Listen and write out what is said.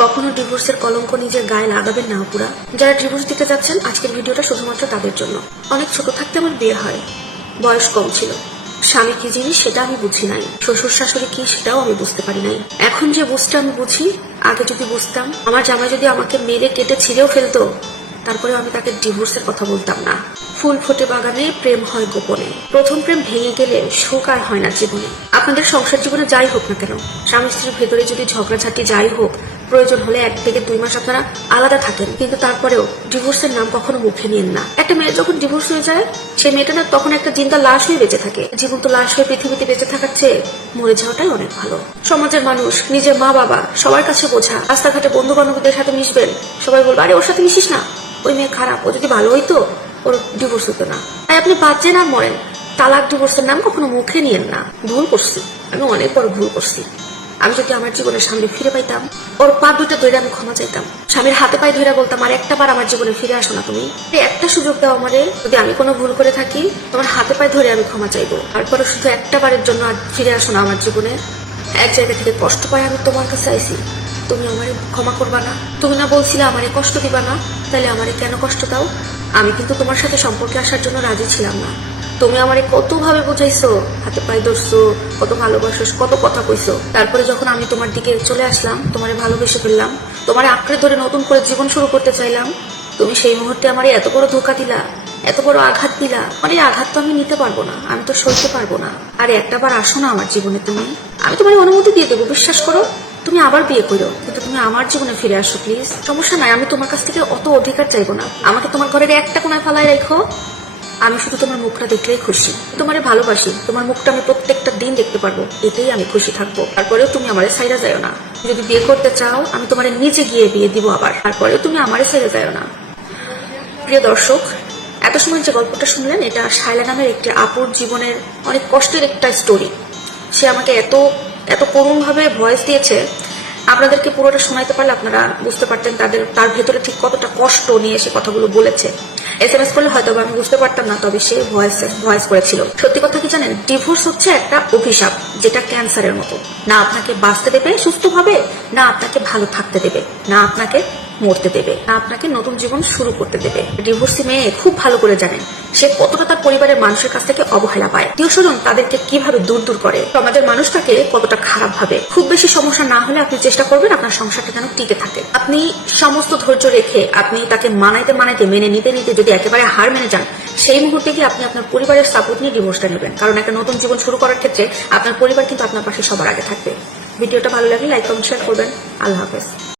কখনো ডিভোর্সের কলঙ্ক নিজের গায়ে লাগাবেন না পুরা যারা ডিভোর্স দিতে যাচ্ছেন, আজকের ভিডিওটা শুধুমাত্র তাদের জন্য। অনেক ছোট থাকতে আমার বিয়ে হয়। বয়স কম ছিল। স্বামী কি জিনিস সেটা আমি বুঝি নাই। শ্বশুর শাশুড়ি কি সেটাও আমি বুঝতে পারি নাই। এখন যে বুঝটা আমি বুঝি, আগে যদি বুঝতাম, আমার জামাই যদি আমাকে মেরে কেটে ছিঁড়েও ফেলতো তারপরে আমি তাকে ডিভোর্সের কথা বলতাম না। ফুল ফোটে বাগানে প্রেম হয় গোপনে। প্রথম প্রেম ভেঙে গেলে শোক আর হয় না জীবনে। আপনাদের সংসার জীবনে যাই হোক না কেন, স্বামী স্ত্রীর ভেতরে যদি ঝগড়াঝাটি যাই হোক প্রয়োজন হলে এক থেকে দুই মাস আপনারা আলাদা থাকেন। কিন্তু তারপরেও ডিভোর্সের নাম কখনো মুখে নিন না। একটা মেয়ের যখন ডিভোর্স হয়ে যায় সেই মেয়েটা না তখন একটা জিন্দা লাশ হয়ে বেঁচে থাকে। জীবন্ত লাশ হয়ে পৃথিবীতে বেঁচে থাকার চেয়ে মরে যাওয়াটাই অনেক ভালো। সমাজের মানুষ, নিজের মা বাবা, সবার কাছে বোঝা। রাস্তাঘাটে বন্ধু বান্ধবদের সাথে মিশবেন, সবাই বলবে, আরে, ওর সাথে মিশিস না। ওই মেয়ে খারাপ, ও যদি ভালো হইতো, ওর ডিভোর্স হতো না। তাই আপনি বাঁচেন আর মরেন। তালাক, ডিভোর্সের নাম কখনো মুখে নিয়েন না। ভুল করছি। আমি অনেক বড় ভুল করছি। আমি যদি আমার জীবনের সামনে ফিরে পাইতাম, ওর পা দুটো ধরে আমি ক্ষমা চাইতাম। স্বামীর হাতে পায়ে ধরে বলতাম, আর একটা বার আমার জীবনে ফিরে আসো না তুমি। একটা সুযোগ দাও আমারে, যদি আমি কোনো ভুল করে থাকি, তোমার হাতে পায়ে ধরে আমি ক্ষমা চাইব। তারপরে শুধু একটা বারের জন্য আর ফিরে আসো না আমার জীবনে। এক জায়গা থেকে কষ্ট পাই আমি তোমার কাছে আইছি। তুমি আমারে ক্ষমা করবা না। তুমি না বলছিলে আমারে কষ্ট দিবা না। তাহলে আমারে কেন কষ্ট দাও? আমি কিন্তু তোমার সাথে সম্পর্কে আসার জন্য রাজি ছিলাম না। তুমি আমারে কত ভাবে বুঝাইছো? হাতে পায়ে ধরছো, কত ভালোবাসো, কত কথা কইছো। তারপরে যখন আমি তোমার দিকে চলে আসলাম, তোমারে ভালোবেসে ফেললাম, তোমারে আঁকড়ে ধরে নতুন করে জীবন শুরু করতে চাইলাম, তুমি সেই মুহূর্তে আমার এত বড় ধোকা দিলা, এত বড় আঘাত দিলা। মানে আঘাত তো আমি নিতে পারব না, আমি তো সইতে পারব না। আর একটা বার আসো না আমার জীবনে তুমি। আমি তোমার অনুমতি দিয়ে দেবো, বিশ্বাস করো? তুমি আবার বিয়ে করো, কিন্তু তুমি আমার জীবনে ফিরে আসো, প্লিজ। সমস্যা নাই, আমি তোমার কাছ থেকে অত অধিকার চাইব না। আমাকে তোমার ঘরের একটা কোনায় ফালায় রেখো। আমি শুধু তোমার মুখটা দেখলেই খুশি। তোমারে ভালোবাসি। তোমার মুখটা আমি প্রত্যেকটা দিন দেখতে পারব। এতেই আমি খুশি থাকব। তারপরেও তুমি আমারে সাইরা যাও না। যদি বিয়ে করতে চাও, আমি তোমার নিজে গিয়ে বিয়ে দিব আবার। তারপরেও তুমি আমারে সাইরা যাও না। প্রিয় দর্শক, এত সময় যে গল্পটা শুনলেন, এটা শায়লা নামের একটি আপুর জীবনের অনেক কষ্টের একটা স্টোরি সে আমাকে এত এত করুণভাবে ভয়েস দিয়েছে আপনাদেরকে পুরোটা শোনাইতে পারলে আপনারা বুঝতে পারতেন তাদের, তার ভেতরে ঠিক কতটা কষ্ট নিয়ে সে কথাগুলো বলেছে। এস এম এস করলে হয়তো আমি বুঝতে পারতাম না, তবে সে ভয়েস ভয়েস করেছিল। সত্যি কথা কি জানেন? ডিভোর্স হচ্ছে একটা অভিশাপ, যেটা ক্যান্সারের মতো। না আপনাকে বাঁচতে দেবে সুস্থভাবে, না আপনাকে ভালো থাকতে দেবে। না আপনাকে মরতে দেবে। না আপনাকে নতুন জীবন শুরু করতে দেবে। ডিভোর্সি মেয়ে খুব ভালো করে জানেন। সে কতটা তার পরিবারের মানুষের কাছ থেকে অবহেলা পায়। আত্মীয় স্বজন, তাদেরকে কীভাবে দূর দূর করে? সমাজের মানুষটাকে কতটা খারাপ ভাবে? খুব বেশি সমস্যা না হলে আপনি চেষ্টা করবেন আপনার সংসারটা যেন টিকে থাকে। আপনি সমস্ত ধৈর্য রেখে আপনি তাকে মানাইতে মানাইতে, মেনে নিতে নিতে যদি একেবারে হার মেনে যান, সেই মুহূর্তে গিয়ে আপনি আপনার পরিবারের সাপোর্ট নিয়ে ডিভোর্সটা নেবেন। কারণ একটা নতুন জীবন শুরু করার ক্ষেত্রে আপনার পরিবার কিন্তু আপনার পাশে সবার আগে থাকবে। ভিডিওটা ভালো লাগলে লাইক কমেন্ট শেয়ার করবেন। আল্লাহ হাফেজ।